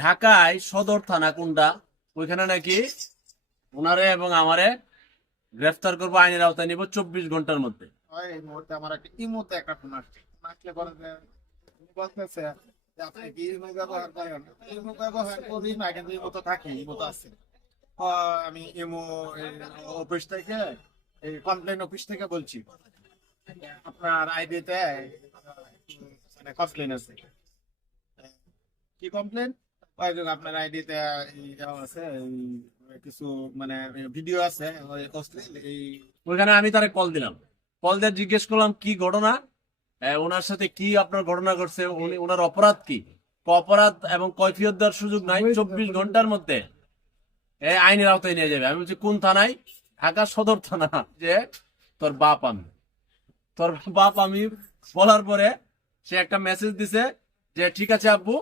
ঢাকায় সদর থানা কোনটা, ওইখানে নাকি ওনারে এবং আমারে গ্রেফতার করবো, আইনের আওতায় নিব 24 ঘন্টার মধ্যে। এই মুহূর্তে আমার একটা ইমোতে একটা ফোন আসছে। ফোন আসলে পরে যে উনি বলতেছে যে আপনি কি ইমো ব্যবহার করেন? ইমো ব্যবহার করি না, কিন্তু ইমো তো থাকে, ইমো তো আছে। আমি ইমো অফিস থেকে, এই কমপ্লেন অফিস থেকে বলছি, আপনার আইডিতে মানে কমপ্লেন আছে। কি কমপ্লেন? আপনার আইডিতে আছে, কিছু মানে ভিডিও আছে ওই অশ্লীল এই। ওইখানে আমি তারে কল দিলাম, কল দিয়ে জিজ্ঞেস করলাম কি ঘটনা, ওনার সাথে কি আপনার ঘটনা ঘটছে, উনি ওনার অপরাধ কি। অপরাধ এবং কৈফিয়ত দেওয়ার সুযোগ নাই, 24 ঘন্টার মধ্যে আইনের আওতায় নিয়ে যাবে। আমি বলছি কোন থানায়? ঢাকা সদর থানা। যে তোর বাপ আমি, তোর বাপ আমি বলার পরে সে একটা মেসেজ দিছে যে ঠিক আছে আব্বু,